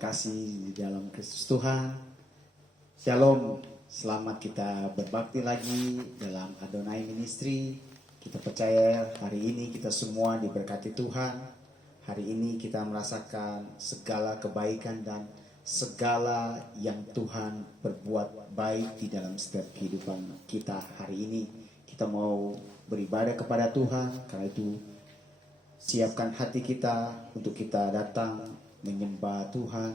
terkasih di dalam Kristus Tuhan. Shalom, selamat kita berbakti lagi dalam Adonai Ministry. Kita percaya hari ini kita semua diberkati Tuhan. Hari ini kita merasakan segala kebaikan dan segala yang Tuhan berbuat baik di dalam setiap kehidupan kita hari ini. Kita mau beribadah kepada Tuhan, karena itu siapkan hati kita untuk kita datang menyembah Tuhan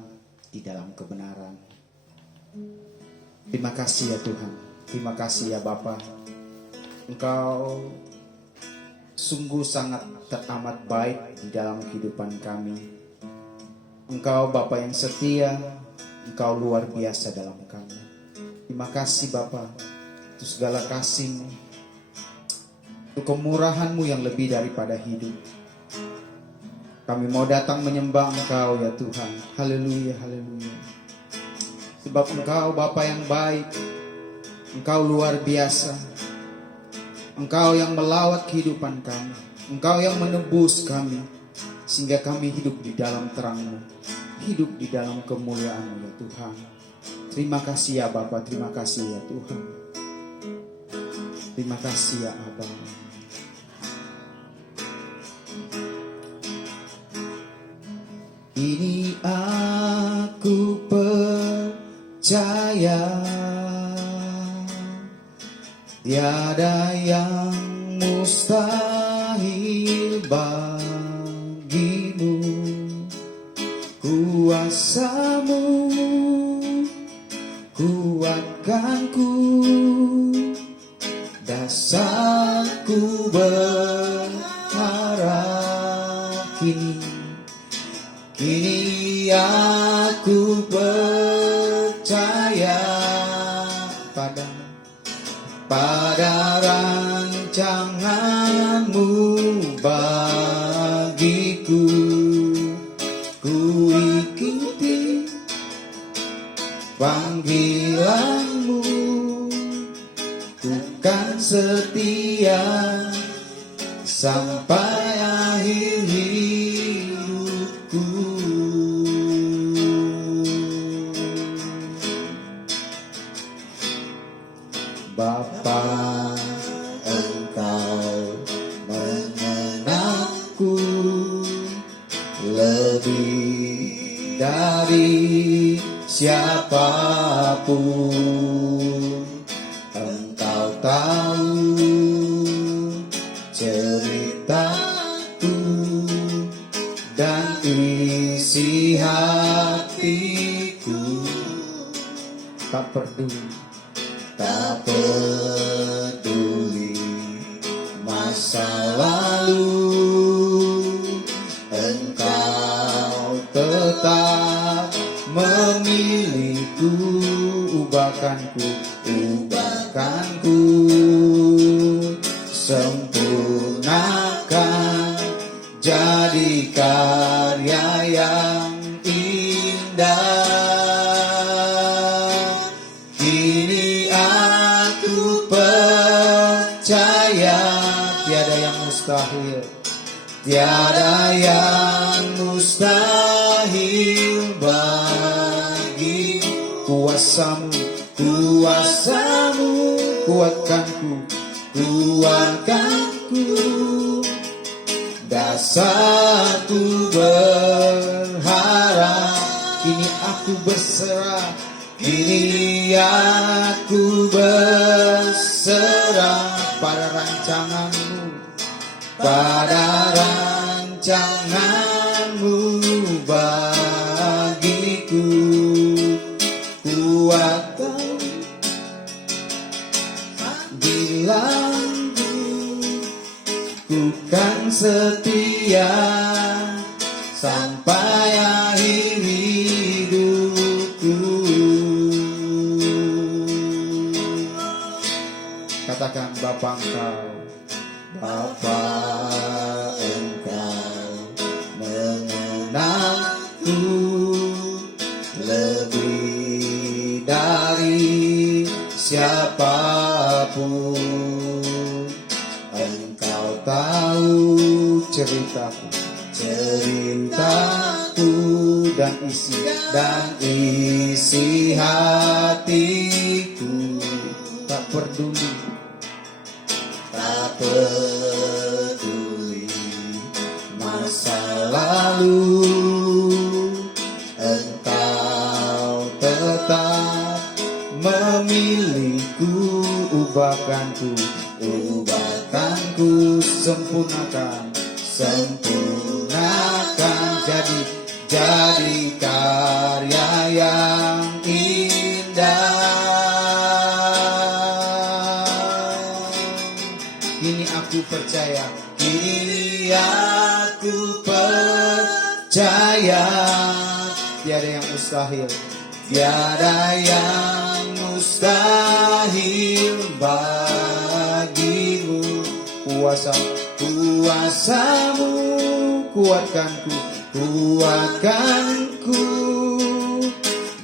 di dalam kebenaran. Terima kasih ya Tuhan, terima kasih ya Bapa. Engkau sungguh sangat teramat baik di dalam kehidupan kami. Engkau Bapa yang setia, Engkau luar biasa dalam kami. Terima kasih Bapa untuk segala kasih-Mu, untuk kemurahan-Mu yang lebih daripada hidup. Kami mau datang menyembah Engkau ya Tuhan. Haleluya, haleluya. Sebab Engkau Bapa yang baik, Engkau luar biasa. Engkau yang melawat kehidupan kami, Engkau yang menebus kami, sehingga kami hidup di dalam terang-Mu, hidup di dalam kemuliaan-Mu ya Tuhan. Terima kasih ya Bapa, terima kasih ya Tuhan. Terima kasih ya Abba. Ini aku percaya, tiada yang mustahil bagimu. Kuasa-Mu kuatkanku, dasarku berharap kini. Kini aku percaya pada rancangan-Mu bagiku. Ku ikuti panggilan-Mu, ku kan setia sampai akhir hidupku. Bapa, Engkau mengenalku lebih dari siapapun. Engkau tahu ceritaku dan isi hatiku. Tak peduli masa lalu, Engkau tetap memilihku. Ubahkanku, sempurnakan jadi karya yang indah. Kini aku percaya tiada yang mustahil, tiada yang mustahil bagi kuasa-Mu kuatkanku, dasarku berharap. Kini aku berserah, kini aku berserah pada rancangan-Mu, pada rancangan-Mu bagiku. Kuatkan bilangku, ku kan setia sampai akhir hidupku. Katakan Bapa Engkau, Bapa Engkau mengenalku lebih dari siapapun. Engkau tahu ceritaku dan isi hatiku. Tak peduli masa lalu, Engkau tetap memilihku. Ubahkanku, sempurnakan jadi karya yang indah. Kini aku percaya, tiada yang mustahil bagimu. Kuasamu kuatkanku,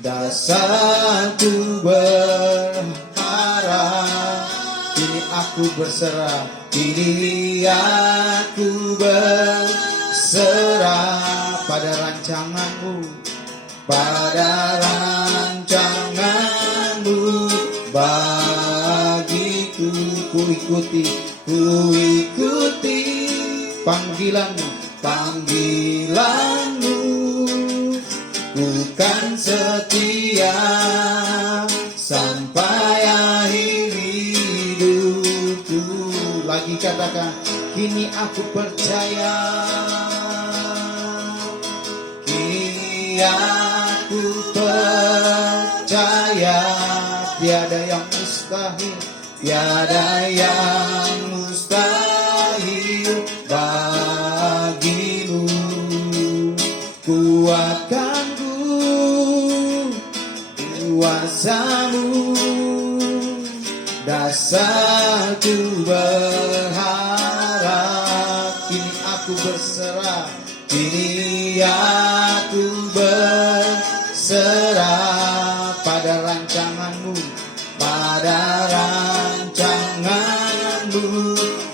dasarku berharap. Kini aku berserah pada rancanganmu bagiku. Ku ikuti panggilanmu, ku kan setia sampai akhir hidupku. Lagi katakan, kini aku percaya, tiada yang mustahil bagimu. Kuatkanku, kuasamu, dasarku berharap. Kini aku berserah pada rancanganmu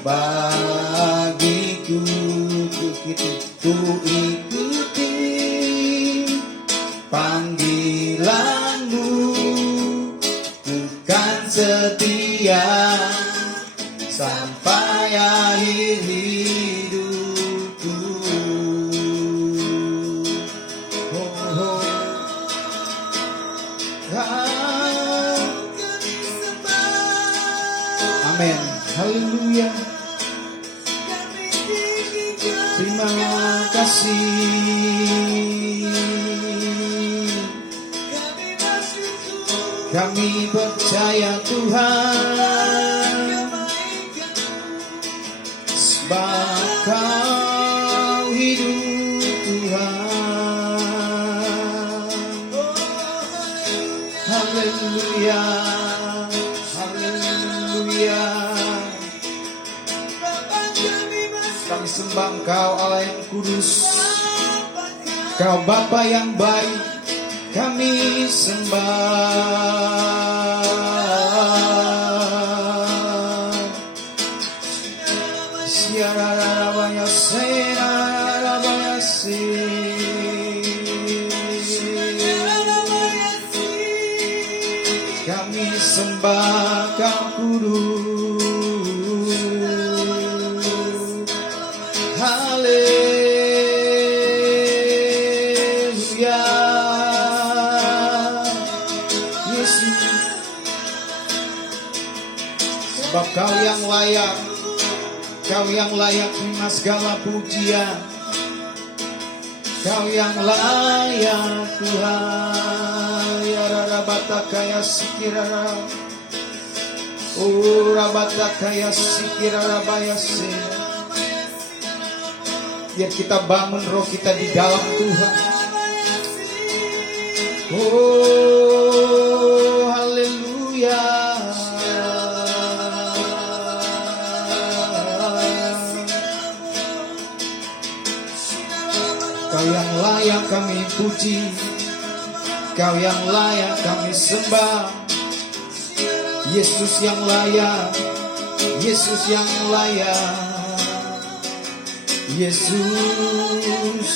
bagiku. Ku ikuti panggilanmu, ku kan setia sampai akhir hidupku. Amin. Haleluya. Terima kasih. Kami percaya Tuhan, sebab Kau hidup Tuhan. Haleluya. Kami sembah Engkau Allah yang kudus, Kau Bapa yang baik, kami sembah. Kami sembah Kau kudus. Sebab Kau yang layak terima segala pujian. Kau yang layak Tuhan. Ya rabatakaya sikirara, oh rabatakaya sikirara bayase. Biar kita bangun roh kita di dalam Tuhan. Oh haleluya. Kau yang layak kami puji, Kau yang layak kami sembah. Yesus yang layak, Yesus yang layak, Yesus.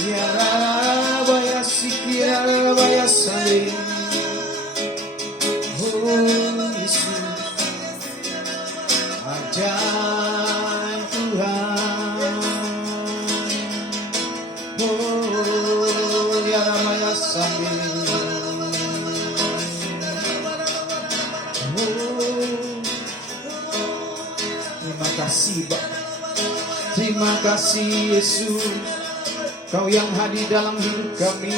Yarabaya sikirabaya sale. Oh Yesus, ajaib Tuhan. Oh yarabaya sale. Terima kasih Bapa, terima kasih Yesus, Kau yang hadir dalam hidup kami.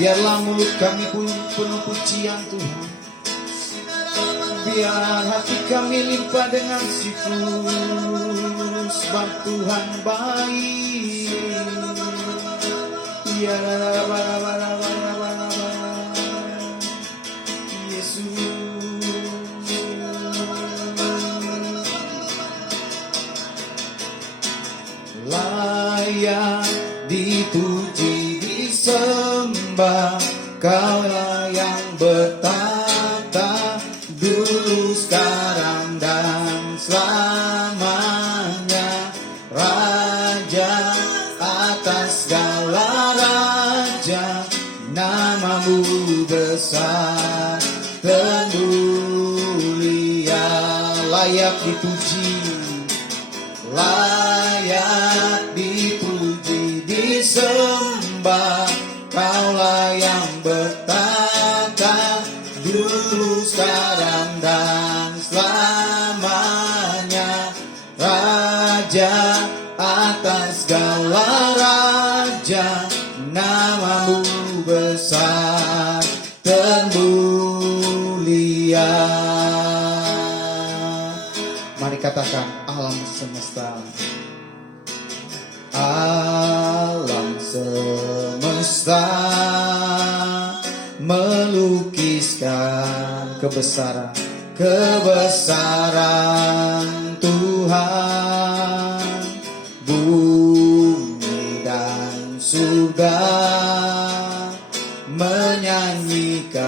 Biarlah mulut kami pun penuh pujian Tuhan, biar hati kami limpah dengan syukur, sebab Tuhan baik. Ya layak dipuji, disembah, Kaulah yang bertata dulu, sekarang, dan selamanya. Raja atas segala raja, namamu besar dan mulia. Layak dipuji, layak dipuji, disembah, Kaulah yang bertata dulu, sekarang, dan selamanya. Raja atas segala raja, namamu besar dan mulia. Mari katakan alam semesta. Alam semesta melukiskan kebesaran Tuhan. Bumi dan surga menyanyikan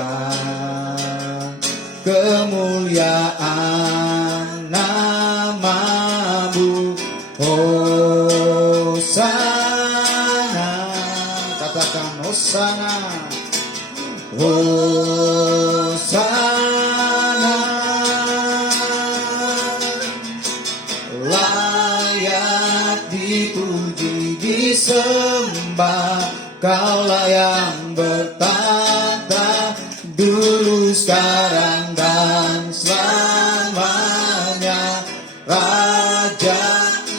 kemuliaan namamu. Hosana, katakan Hosana, Hosana. Layak dipuji, disembah, Kaulah yang bertata dulu, sekarang, dan selamanya. Raja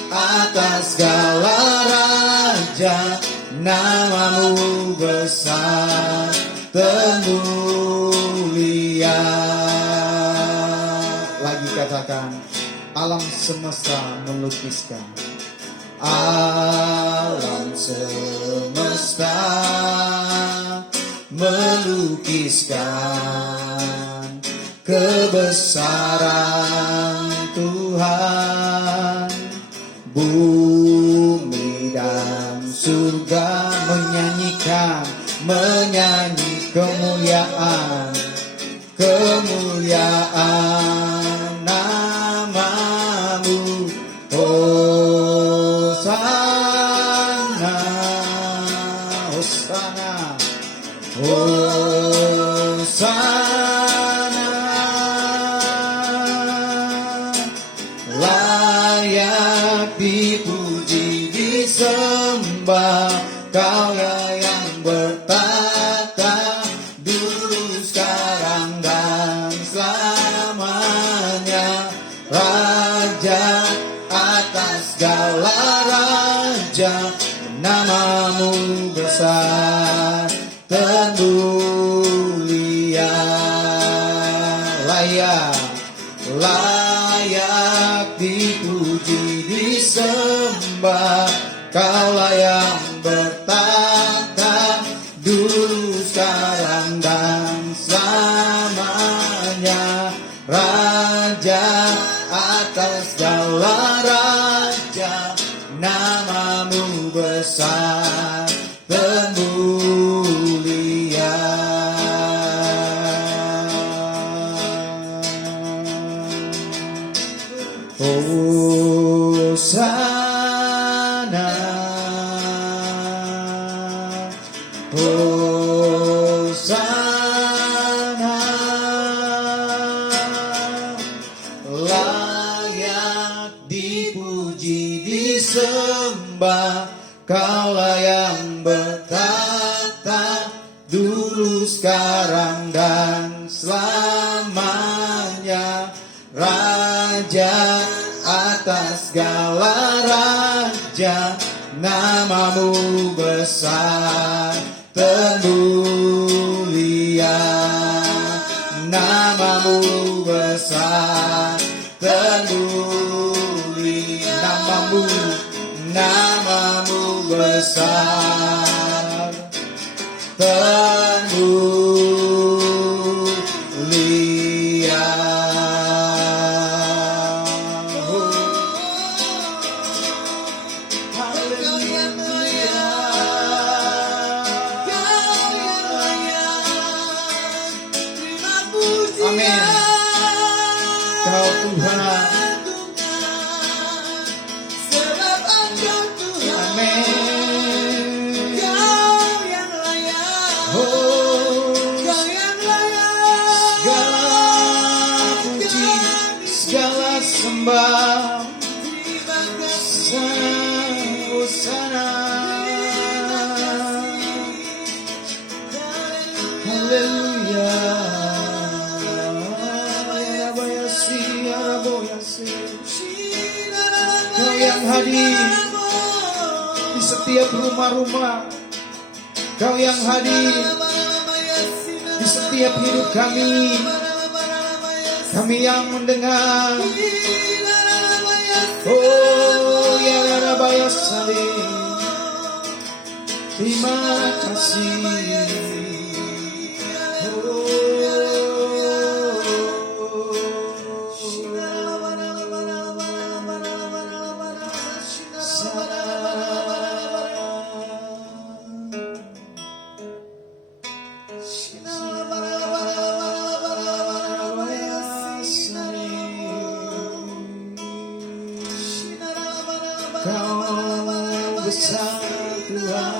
atas segala raja, namamu besar dan mulia. Lagi katakan, alam semesta melukiskan, alam semesta melukiskan kebesaran Tuhan. Bumi dan surga menyanyi kemuliaan namamu. Hosana, Hosana, Hosana. Layak dipuji, disembah, Kaulah yang bertata dulu, sekarang, dan selamanya. Raja atas segala raja, namamu besar dan mulia. Layak dipuji, disembah, Kaulah yang bertata dulu, sekarang, dan selamanya. Raja atas segala raja, namamu besar dan mulia. Hosana, Hosana, layak dipuji disembah, Kaulah yang bertata dulu, sekarang dan selamanya, Raja atas segala raja. Namamu besar termulia, namamu besar termulia, namamu besar termulia. Amin. Kau Tuhan, amin. Kau yang layak, Oh, Kau yang layak, segala puji, segala sembah, terima kasih. Hosana, haleluya. Kau yang hadir di setiap rumah-rumah, Kau yang hadir di setiap hidup kami, kami yang mendengar. Oh ya Rabaya Sali, terima kasih. Kau besar Tuhan.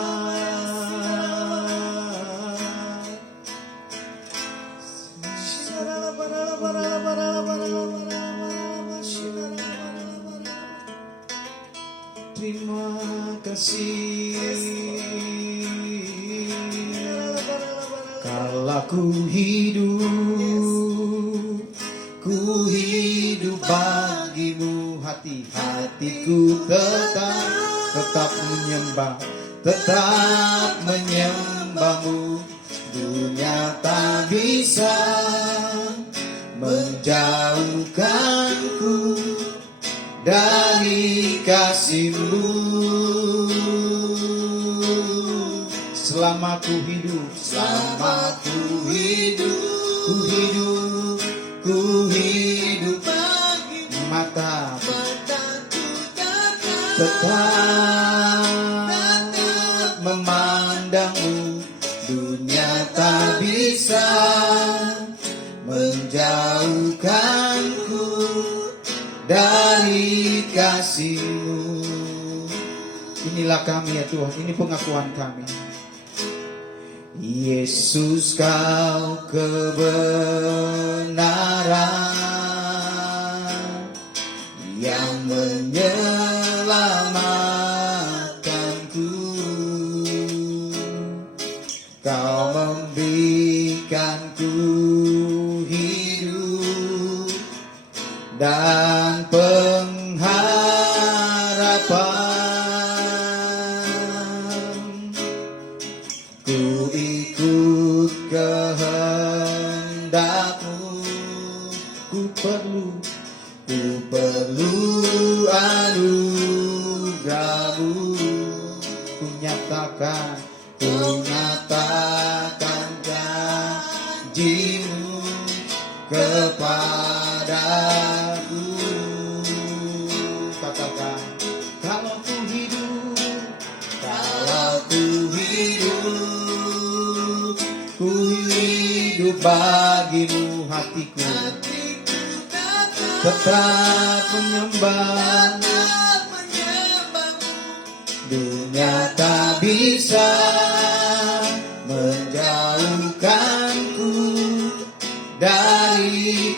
Terima kasih. Kalau ku hidup bagimu, hati-hatiku tetap menyembahmu. Dunia tak bisa menjauhkanku dari kasih-Mu. Selama ku hidup mata tetap memandangmu. Dunia tak bisa menjauhkanku dari kasih-Mu. Inilah kami ya Tuhan, ini pengakuan kami. Yesus, Kau kebenaran yang menyelamatkanku. Kau memberikanku hidup dan pengharapan. Ku ikut kehendak-Mu, ku perlu anugerah-Mu. Ku nyatakan janji-Mu kepadaku. Katakan, kalau ku hidup bagimu, hatiku tetap menyembah. Dunia tak bisa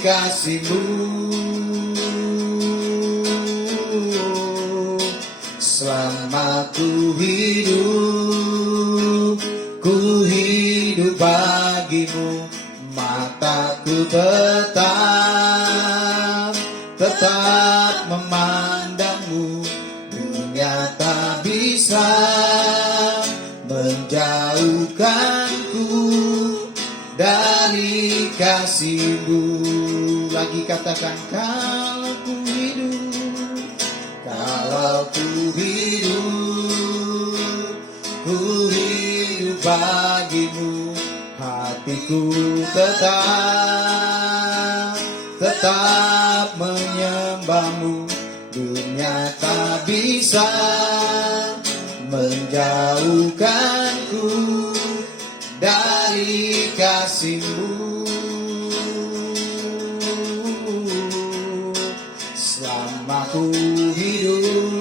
kasih-Mu. Selama ku hidup bagimu, mataku tetap memandangmu. Dunia tak bisa menjauhkanku dari kasih-Mu. Lagi katakan, kalau ku hidup bagimu, hatiku tetap menyembah-Mu. Dunia tak bisa menjauhkanku dari kasih-Mu. Selama ku hidup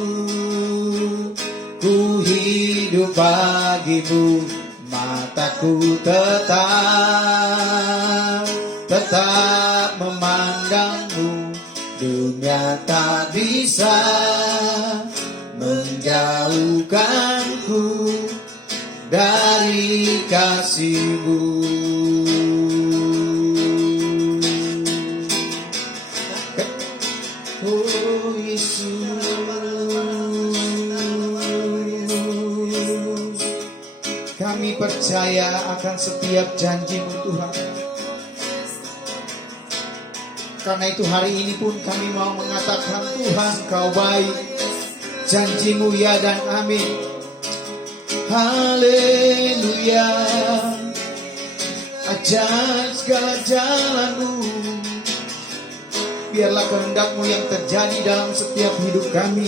bagimu, mataku tetap memandangmu. Dunia tak bisa menjauhkanku dari kasih-Mu. Oh Yesus, kami percaya akan setiap janji-Mu Tuhan. Karena itu hari ini pun kami mau mengatakan, Tuhan Kau baik, janji-Mu ya dan amin. Haleluya. Ajar segala jalan-Mu, biarlah kehendak-Mu yang terjadi dalam setiap hidup kami,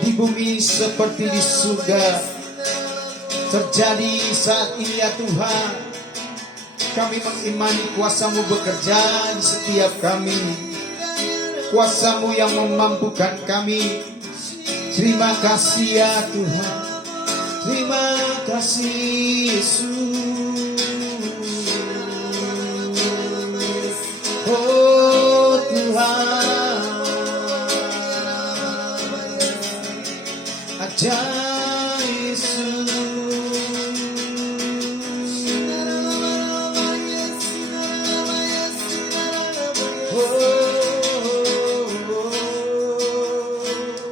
di bumi seperti di surga, terjadi saat ini ya Tuhan. Kami mengimani kuasa-Mu bekerja di setiap kami, kuasa-Mu yang memampukan kami. Terima kasih ya Tuhan, terima kasih Yesus. Oh Tuhan, ajar Yesus.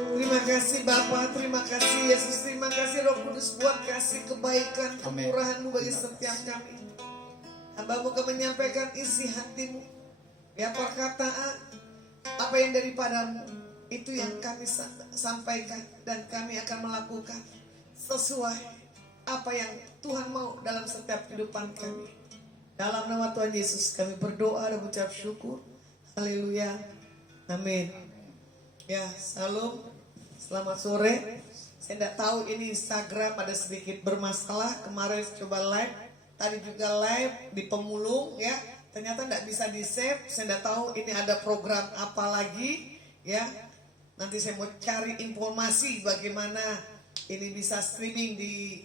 Terima kasih Bapa, terima kasih Yesus, terima kasih Roh Kudus buat kasih kebaikan, kemurahan-Mu bagi setiap kami. Hamba-Mu kau menyampaikan isi hati-Mu, ya perkataan apa yang daripada-Mu itu yang kami sampaikan, dan kami akan melakukan sesuai apa yang Tuhan mau dalam setiap kehidupan kami. Dalam nama Tuhan Yesus kami berdoa dan mengucap syukur. Haleluya. Amin. Ya, salam. Selamat sore. Saya tidak tahu ini Instagram ada sedikit bermasalah. Kemarin coba live, tadi juga live di Pemulung ya. Ternyata tidak bisa di save. Saya tidak tahu ini ada program apa lagi ya. Nanti saya mau cari informasi bagaimana ini bisa streaming di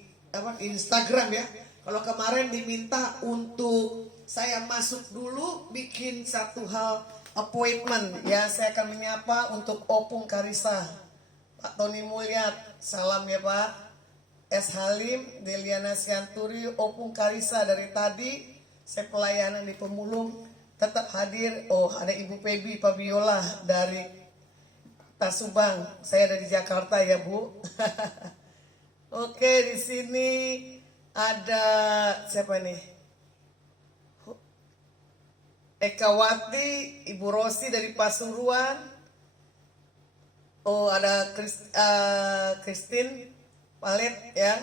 Instagram ya. Kalau kemarin diminta untuk saya masuk dulu bikin satu hal appointment ya, saya akan menyapa untuk Opung Karisa. Pak Tony Mulyat, salam ya Pak. S. Halim, Deliana Sianturi, Opung Karisa dari tadi saya pelayanan di Pemulung tetap hadir. Oh, ada Ibu Pebi Fabiola dari Tasubang. Saya dari Jakarta ya Bu. Oke, di sini ada siapa nih? Eka Wati, Ibu Rosi dari Pasuruan. Oh, ada Christine Palet ya.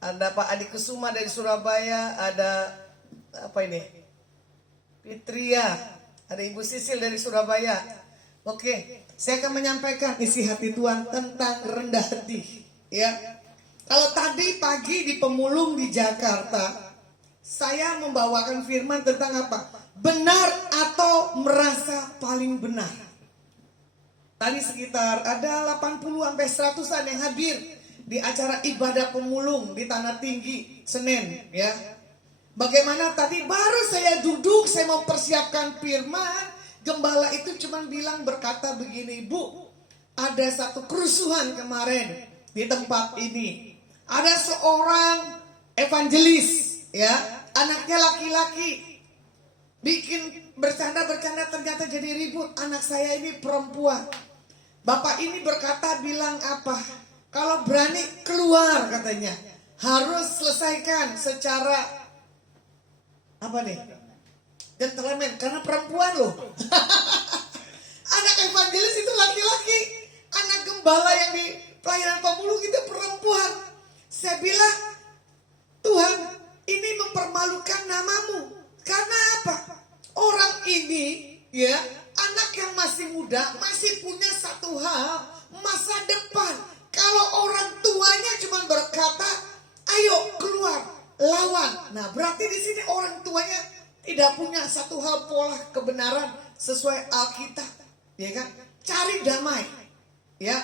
Ada Pak Adi Kusuma dari Surabaya. Ada apa ini? Fitria. Ada Ibu Sisil dari Surabaya. Oke, saya akan menyampaikan isi hati Tuhan tentang rendah hati. Ya, kalau tadi pagi di Pemulung di Jakarta, saya membawakan firman tentang apa? Benar atau merasa paling benar. Tadi sekitar ada 80 sampai 100-an yang hadir di acara ibadah Pemulung di Tanah Tinggi Senin ya. Bagaimana tadi baru saya duduk, saya mau persiapkan firman, gembala itu cuma bilang berkata begini, Bu, ada satu kerusuhan kemarin di tempat ini. Ada seorang evangelis, ya, anaknya laki-laki, bikin bercanda-bercanda ternyata jadi ribut. Anak saya ini perempuan. Bapak ini berkata bilang apa? Kalau berani keluar katanya, harus selesaikan secara apa nih? Gentleman, karena perempuan loh. Anak evangelis itu laki-laki, anak gembala yang di pelayanan pemulung itu perempuan. Saya bilang, Tuhan, ini mempermalukan namamu. Karena apa? Orang ini, ya, anak yang masih muda, masih punya satu hal, masa depan. Kalau orang tuanya cuma berkata, ayo keluar, lawan. Nah, berarti di sini orang tuanya tidak punya satu hal pola kebenaran sesuai Alkitab, ya kan? Cari damai, ya.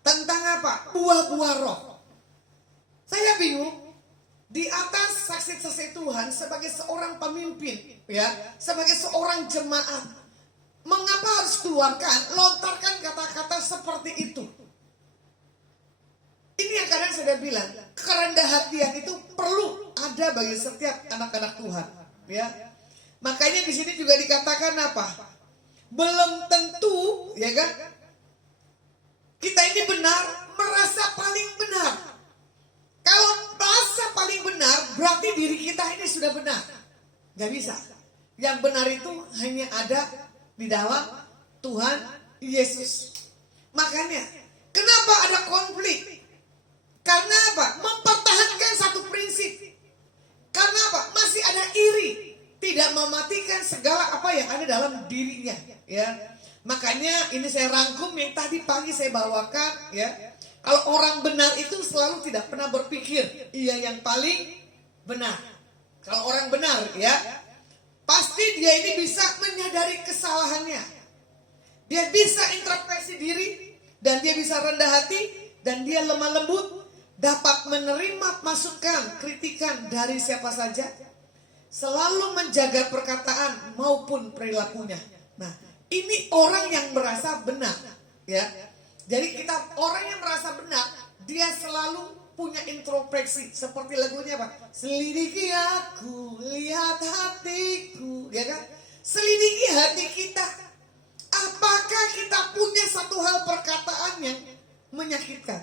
Tentang apa? Buah-buah roh. Saya bingung. Di atas saksi-saksi Tuhan sebagai seorang pemimpin, ya, sebagai seorang jemaat, mengapa harus keluarkan, lontarkan kata-kata seperti itu? Ini yang kadang saya bilang, kerendah hatian itu perlu ada bagi setiap anak-anak Tuhan, ya. Makanya di sini juga dikatakan apa? Belum tentu, ya kan? Kita ini benar, merasa paling benar. Kalau merasa paling benar, berarti diri kita ini sudah benar. Gak bisa. Yang benar itu hanya ada di dalam Tuhan Yesus. Makanya, kenapa ada konflik? Karena apa? Mempertahankan satu prinsip. Karena apa? Masih ada iri. Tidak mematikan segala apa yang ada dalam dirinya. Ya. Makanya ini saya rangkum yang tadi pagi saya bawakan. Ya. Kalau orang benar itu selalu tidak pernah berpikir ia yang paling benar. Kalau orang benar, ya, pasti dia ini bisa menyadari kesalahannya. Dia bisa introspeksi diri dan dia bisa rendah hati dan dia lemah lembut, dapat menerima masukan, kritikan dari siapa saja, selalu menjaga perkataan maupun perilakunya. Nah, ini orang yang merasa benar, ya. Jadi kita orang yang merasa benar, dia selalu punya introspeksi. Seperti lagunya apa? Selidiki aku, lihat hatiku, ya kan? Selidiki hati kita. Apakah kita punya satu hal perkataan yang menyakitkan?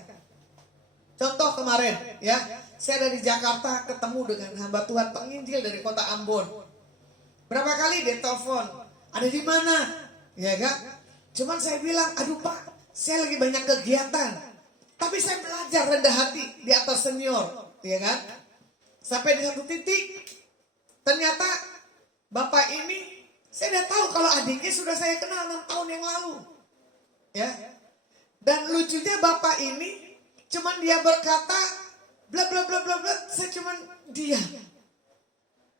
Contoh kemarin, ya, saya dari Jakarta ketemu dengan hamba Tuhan penginjil dari kota Ambon. Berapa kali dia telepon, ada di mana? Ya kan? Cuman saya bilang, aduh Pak, saya lagi banyak kegiatan. Tapi saya belajar rendah hati di atas senior, ya kan? Sampai di satu titik, ternyata bapak ini, saya udah tahu kalau adiknya sudah saya kenal 6 tahun yang lalu, ya. Dan lucunya bapak ini, cuman dia berkata, bla bla bla bla bla, saya cuman diam.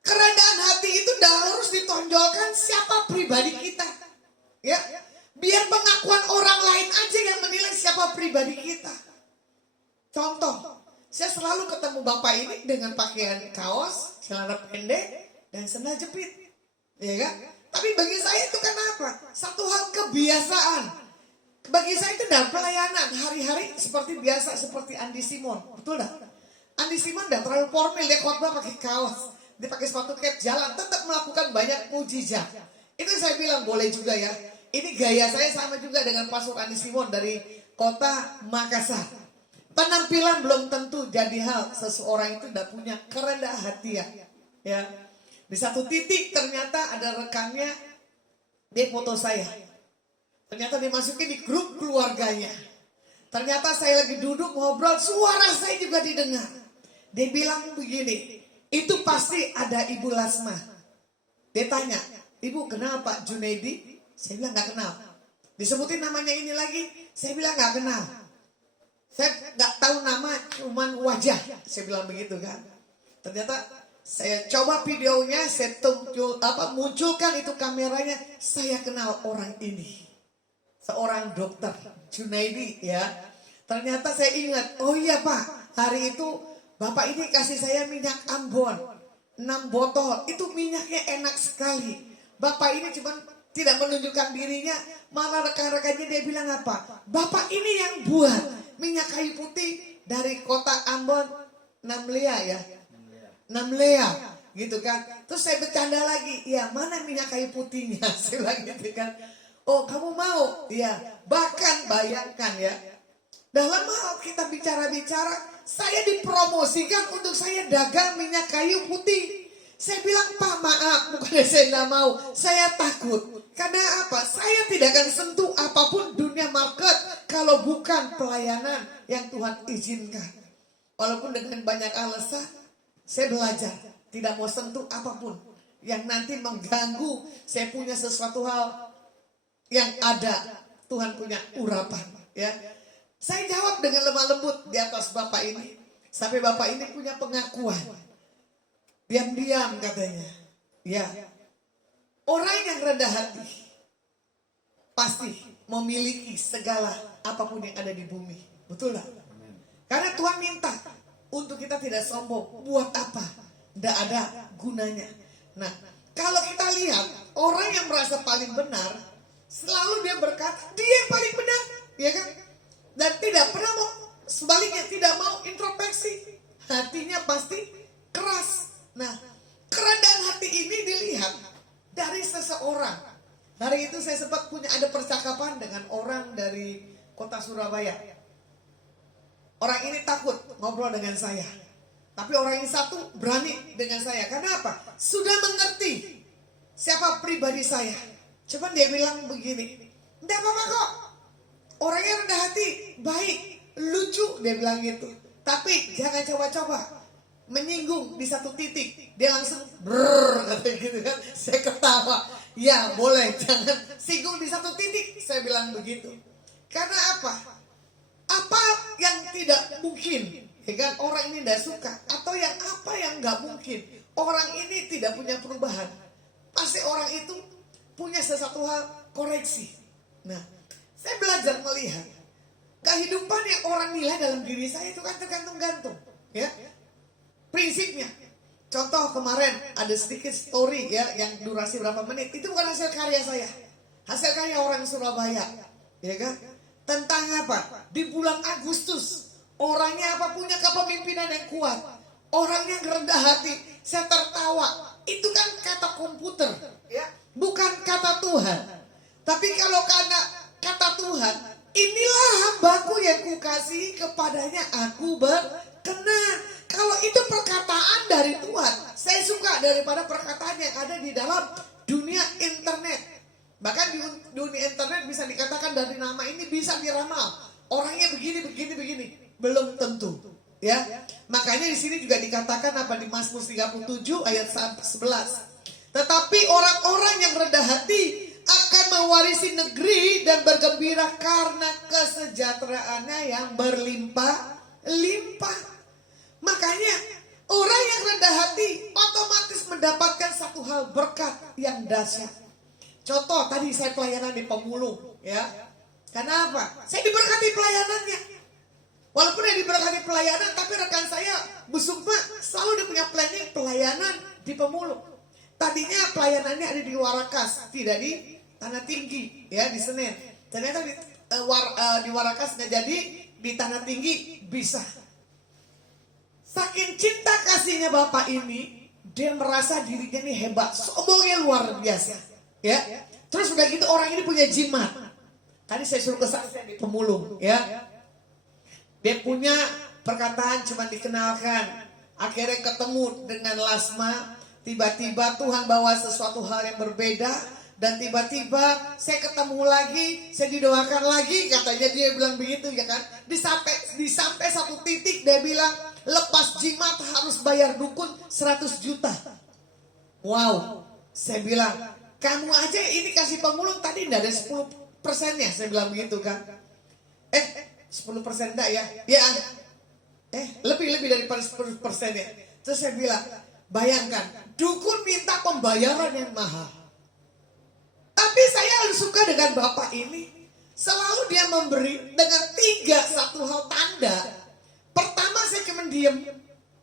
Kerendahan hati itu dah harus ditonjolkan siapa pribadi kita, ya. Biar pengakuan orang lain aja yang menilai siapa pribadi kita. Contoh, saya selalu ketemu bapak ini dengan pakaian kaos, celana pendek, dan sandal jepit. Ya kan? Tapi bagi saya itu kenapa? Satu hal kebiasaan. Bagi saya itu dah pelayanan hari-hari seperti biasa, seperti Andi Simon. Betul dah? Andi Simon dah terlalu formal, dia khotbah pakai kaos. Dia pakai sepatu kets jalan, tetap melakukan banyak mujizat. Itu saya bilang boleh juga ya. Ini gaya saya sama juga dengan Pastor Andi Simon dari kota Makassar. Penampilan belum tentu jadi hal seseorang itu tidak punya kerendah hatian. Ya. Di satu titik ternyata ada rekannya, dia foto saya. Ternyata dimasukin di grup keluarganya. Ternyata saya lagi duduk ngobrol, suara saya juga didengar. Dia bilang begini, itu pasti ada Ibu Lasma. Dia tanya, Ibu kenal Pak Junaidi? Saya bilang gak kenal. Disebutin namanya ini lagi, saya bilang gak kenal. Saya gak tahu nama, cuman wajah. Saya bilang begitu kan. Ternyata saya coba videonya, saya munculkan itu kameranya. Saya kenal orang ini. Seorang dokter, Junaidi ya. Ternyata saya ingat, oh iya Pak, hari itu Bapak ini kasih saya minyak Ambon. 6 botol. Itu minyaknya enak sekali. Bapak ini cuma tidak menunjukkan dirinya, malah rekan-rekannya dia bilang apa? Bapak ini yang buat minyak kayu putih dari kota Ambon, Namlea ya. Namlea gitu kan. Terus saya bercanda lagi, ya mana minyak kayu putihnya? Saya bilang gitu kan. Oh kamu mau? Ya, bahkan bayangkan ya. Dalam hal kita bicara-bicara, saya dipromosikan untuk saya dagang minyak kayu putih. Saya bilang, Pak maaf, bukannya saya tidak mau, saya takut. Karena apa? Saya tidak akan sentuh apapun dunia market kalau bukan pelayanan yang Tuhan izinkan. Walaupun dengan banyak alasan, saya belajar tidak mau sentuh apapun yang nanti mengganggu saya punya sesuatu hal yang ada. Tuhan punya urapan, ya. Saya jawab dengan lemah lembut di atas Bapak ini. Sampai Bapak ini punya pengakuan. Diam-diam katanya. Ya. Orang yang rendah hati pasti memiliki segala apapun yang ada di bumi. Betul tak? Karena Tuhan minta untuk kita tidak sombong. Buat apa? Tidak ada gunanya. Nah, kalau kita lihat orang yang merasa paling benar, selalu dia berkata dia yang paling benar, ya kan? Dan tidak pernah mau, sebaliknya tidak mau introspeksi. Hatinya pasti keras. Nah, kerendahan hati ini dilihat dari seseorang. Hari itu saya sempat punya ada percakapan dengan orang dari kota Surabaya. Orang ini takut ngobrol dengan saya. Tapi orang ini satu berani dengan saya. Karena apa? Sudah mengerti siapa pribadi saya. Coba dia bilang begini. Tidak apa-apa kok. Orangnya rendah hati, baik, lucu, dia bilang gitu. Tapi jangan coba-coba menyinggung di satu titik. Dia langsung brrrr, katanya gitu kan. Saya ketawa. Ya boleh, jangan singgung di satu titik. Saya bilang begitu. Karena apa? Apa yang tidak mungkin, ya kan, orang ini tidak suka. Atau yang apa yang nggak mungkin, orang ini tidak punya perubahan. Pasti orang itu punya sesuatu hal koreksi. Nah, saya belajar melihat kehidupan yang orang nilai dalam diri saya itu kan tergantung-gantung, ya. Prinsipnya, contoh kemarin ada sedikit story ya yang durasi berapa menit, itu bukan hasil karya saya, hasil karya orang Surabaya, ya kan? Tentang apa? Di bulan Agustus, orangnya apa punya kepemimpinan yang kuat, orang yang rendah hati, saya tertawa. Itu kan kata komputer, ya, bukan kata Tuhan. Tapi kalau karena kata Tuhan, inilah hambaku yang kukasihi, kepadanya aku berkenan. Kalau itu perkataan dari Tuhan, saya suka daripada perkataan yang ada di dalam dunia internet. Bahkan di dunia internet bisa dikatakan dari nama ini bisa diramal. Orangnya begini. Belum tentu. Ya, makanya di sini juga dikatakan apa di Mazmur 37 ayat 11. Tetapi orang-orang yang rendah hati akan mewarisi negeri dan bergembira karena kesejahteraannya yang berlimpah-limpah. Makanya orang yang rendah hati otomatis mendapatkan satu hal berkat yang dahsyat. Contoh tadi saya pelayanan di Pemulung, ya. Karena apa? Saya diberkati pelayanannya. Walaupun yang diberkati pelayanan, tapi rekan saya Bu Sukma selalu dia punya planning pelayanan di Pemulung. Tadinya pelayanannya ada di Warakas, tidak di Tanah Tinggi, ya, di Senen. Ternyata di Warakas nggak jadi, di Tanah Tinggi bisa. Saking cinta kasihnya Bapak ini, dia merasa dirinya ini hebat, sombongnya luar biasa, ya. Terus udah gitu orang ini punya jimat. Tadi saya suruh kesaksian di Pemulung, ya. Dia punya perkataan cuma dikenalkan, akhirnya ketemu dengan Lasma. Tiba-tiba Tuhan bawa sesuatu hal yang berbeda. Dan tiba-tiba saya ketemu lagi, saya didoakan lagi, katanya dia bilang begitu, ya kan. Disampai satu titik dia bilang, lepas jimat harus bayar dukun 100 juta. Wow, saya bilang, kamu aja ini kasih Pemulung tadi enggak ada 10%-nya, saya bilang begitu kan. 10% enggak ya? Ya, lebih daripada 10%-nya. Terus saya bilang, bayangkan, dukun minta pembayaran yang mahal. Tapi saya suka dengan Bapak ini. Selalu dia memberi dengan 3 satu hal tanda. Pertama saya cuma diem.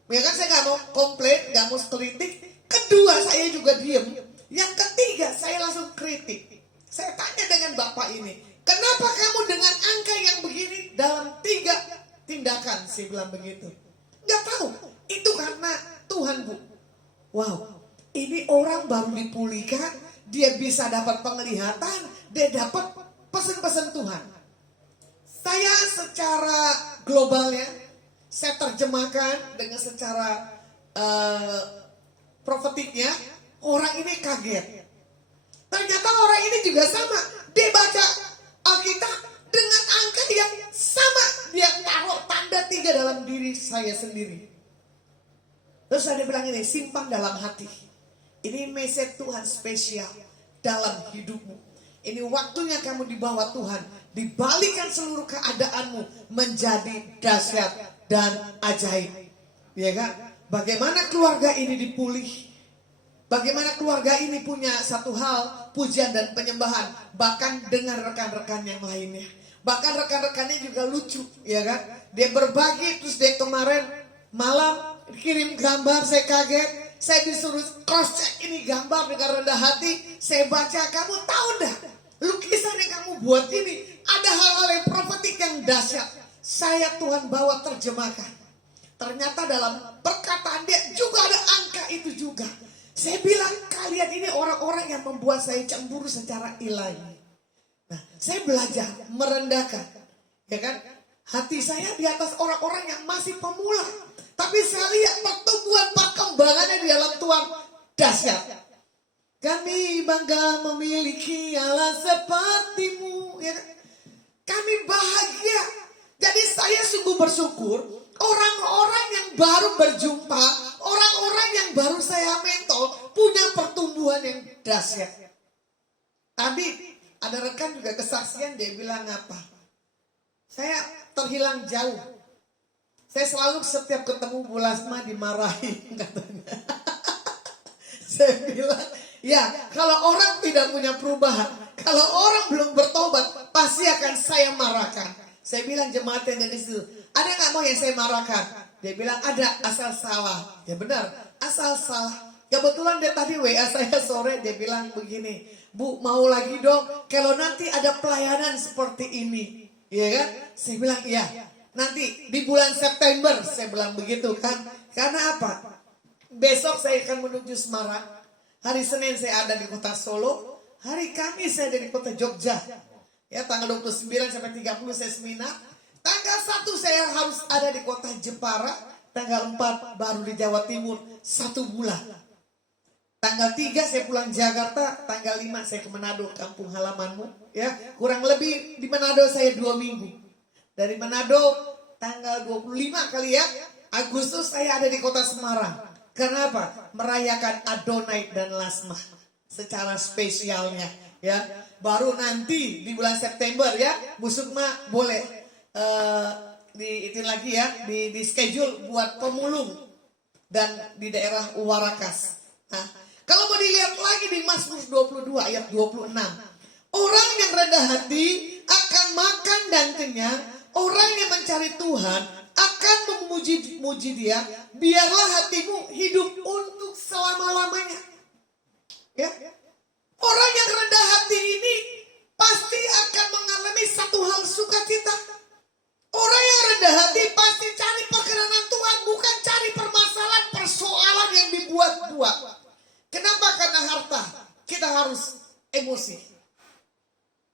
Ya kan saya nggak mau komplain, nggak mau kritik. Kedua saya juga diem. Yang ketiga saya langsung kritik. Saya tanya dengan Bapak ini, kenapa kamu dengan angka yang begini dalam 3 tindakan? Saya bilang begitu. Nggak tahu. Itu karena Tuhan, Bu. Wow, ini orang baru dipulihkan, dia bisa dapat penglihatan, dia dapat pesan-pesan Tuhan. Saya secara globalnya, saya terjemahkan dengan secara profetiknya, orang ini kaget. Ternyata orang ini juga sama, dia baca Alkitab dengan angka yang sama, dia taruh tanda 3 dalam diri saya sendiri. Terus ada bilang ini, simpan dalam hati. Ini message Tuhan spesial dalam hidupmu. Ini waktunya kamu dibawa Tuhan. Dibalikan seluruh keadaanmu menjadi dahsyat dan ajaib. Ya kan? Bagaimana keluarga ini dipulih. Bagaimana keluarga ini punya satu hal, pujian dan penyembahan. Bahkan dengan rekan-rekan yang lainnya. Bahkan rekan-rekannya juga lucu. Ya kan? Dia berbagi, terus dia kemarin malam kirim gambar, saya kaget. Saya disuruh cross check ini gambar dengan rendah hati. Saya baca, kamu tahu dah, lukisan yang kamu buat ini ada hal-hal yang profetik yang dahsyat. Saya Tuhan bawa terjemahkan. Ternyata dalam perkataan dia juga ada angka itu juga. Saya bilang, kalian ini orang-orang yang membuat saya cemburu secara ilahi. Nah, saya belajar merendahkan, ya kan? Hati saya di atas orang-orang yang masih pemula. Tapi saya lihat perkembangannya di dalam Tuhan dahsyat. Kami bangga memiliki Allah sepertimu. Ya. Kami bahagia. Jadi saya sungguh bersyukur. Orang-orang yang baru berjumpa, orang-orang yang baru saya mentor, punya pertumbuhan yang dahsyat. Tadi ada rekan juga kesaksian, dia bilang apa? Saya terhilang jauh. Saya selalu setiap ketemu Bu Lasma dimarahin katanya. Saya bilang, ya kalau orang tidak punya perubahan, kalau orang belum bertobat, pasti akan saya marahkan. Saya bilang jemaat yang dari situ, ada nggak mau yang saya marahkan? Dia bilang ada, asal salah. Ya benar, asal salah. Kebetulan dia tadi WA saya sore, dia bilang begini, Bu mau lagi dong, kalau nanti ada pelayanan seperti ini. Iya kan? Saya bilang iya. Nanti di bulan September, saya bilang begitu kan. Karena apa? Besok saya akan menuju Semarang. Hari Senin saya ada di kota Solo. Hari Kamis saya ada di kota Jogja. Ya, tanggal 29 sampai 30 saya seminar. Tanggal 1 saya harus ada di kota Jepara. Tanggal 4 baru di Jawa Timur 1 bulan. Tanggal 3 saya pulang Jakarta. Tanggal 5 saya ke Manado, kampung halamanmu. Ya, kurang lebih di Manado saya 2 minggu. Dari Manado tanggal 25 kali ya, Agustus saya ada di kota Semarang. Kenapa? Merayakan Adonai dan Lasma secara spesialnya ya. Baru nanti di bulan September ya, Bu Sukma boleh itu lagi ya, di schedule buat pemulung dan di daerah Uwarakas. Nah, kalau mau dilihat lagi di Mazmur 22 ayat 26. Orang yang rendah hati akan makan dan kenyang. Orang yang mencari Tuhan akan memuji Dia. Biarlah hatimu hidup untuk selama-lamanya. Ya. Orang yang rendah hati ini pasti akan mengalami satu hal sukacita. Orang yang rendah hati pasti cari perkenanan Tuhan, bukan cari permasalahan, persoalan yang dibuat-buat. Kenapa? Karena harta kita harus emosi.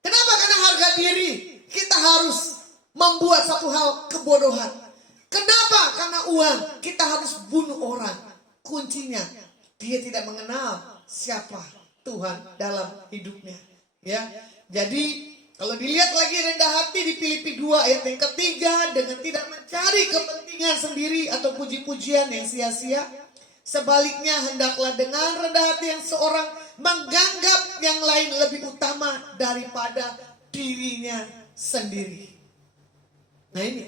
Kenapa? Karena harga diri kita harus membuat satu hal kebodohan. Kenapa? Karena uang kita harus bunuh orang. Kuncinya dia tidak mengenal siapa Tuhan dalam hidupnya. Ya, jadi kalau dilihat lagi rendah hati di Filipi 2 ayat yang ketiga, dengan tidak mencari kepentingan sendiri atau puji-pujian yang sia-sia. Sebaliknya hendaklah dengan rendah hati yang seorang menganggap yang lain lebih utama daripada dirinya sendiri. Nah ini,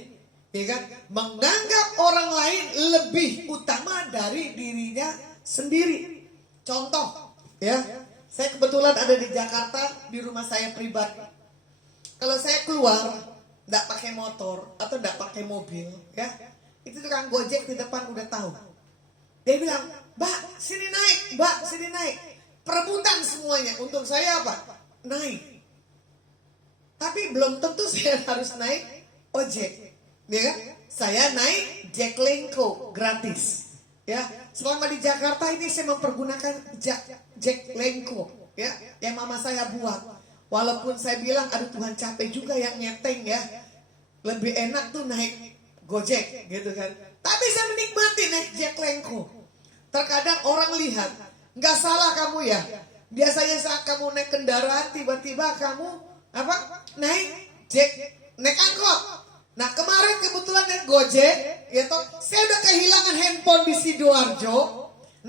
ya kan? Menganggap orang lain lebih utama dari dirinya sendiri. Contoh, ya, saya kebetulan ada di Jakarta di rumah saya pribadi. Kalau saya keluar, tidak pakai motor atau tidak pakai mobil, ya, Itu tukang Gojek di depan udah tahu. Dia bilang, Mbak sini naik, Mbak sini naik. Perebutan semuanya. Untuk saya apa? Naik. Tapi belum tentu saya harus naik ojek. Ya kan? Saya naik Jaklingko gratis. Ya, selama di Jakarta ini saya mempergunakan Jaklingko, ya, yang mama saya buat. Walaupun saya bilang, aduh Tuhan capek juga yang ngeteng ya. Lebih enak tuh naik Gojek gitu kan. Tapi saya menikmati naik Jaklingko. Terkadang orang lihat, nggak salah kamu ya. Biasanya saat kamu naik kendaraan tiba-tiba kamu naik angkot. Nah kemarin kebetulan naik Gojek, ya toh, saya udah kehilangan handphone di Sidoarjo.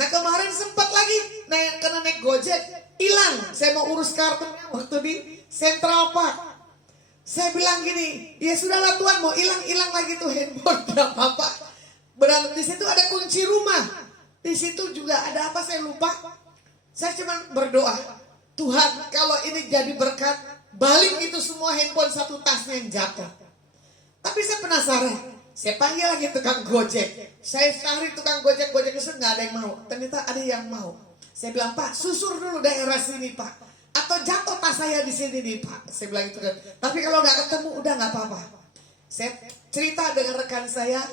Nah kemarin sempat lagi karena naik Gojek hilang. Saya mau urus kartunya waktu di Central Park. Saya bilang gini, ya sudahlah Tuhan, mau hilang lagi tuh handphone, tidak apa-apa. Berarti di situ ada kunci rumah. Di situ juga ada apa saya lupa. Saya cuma berdoa, Tuhan kalau ini jadi berkat, balik itu semua handphone satu tasnya yang jatuh. Tapi saya penasaran, saya panggil lagi tukang Gojek. Saya cari tukang Gojek itu nggak ada yang mau. Ternyata ada yang mau. Saya bilang, Pak, susur dulu daerah sini Pak. Atau jatuh tas saya di sini nih Pak. Saya bilang itu kan. Tapi kalau nggak ketemu udah nggak apa-apa. Saya cerita dengan rekan saya.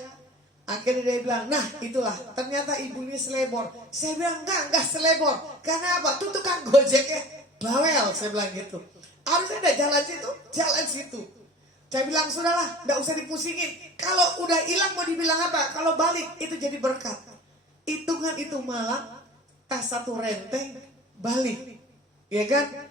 Akhirnya dia bilang, nah itulah ternyata ibu ini selebor. Saya bilang enggak selebor. Karena apa? Tuh tukang Gojeknya bawel. Saya bilang gitu. Harusnya ada jalan situ. Saya bilang sudahlah, enggak usah dipusingin. Kalau udah hilang mau dibilang apa? Kalau balik itu jadi berkat. Hitungan itu malah tas satu renteng balik. Ya kan?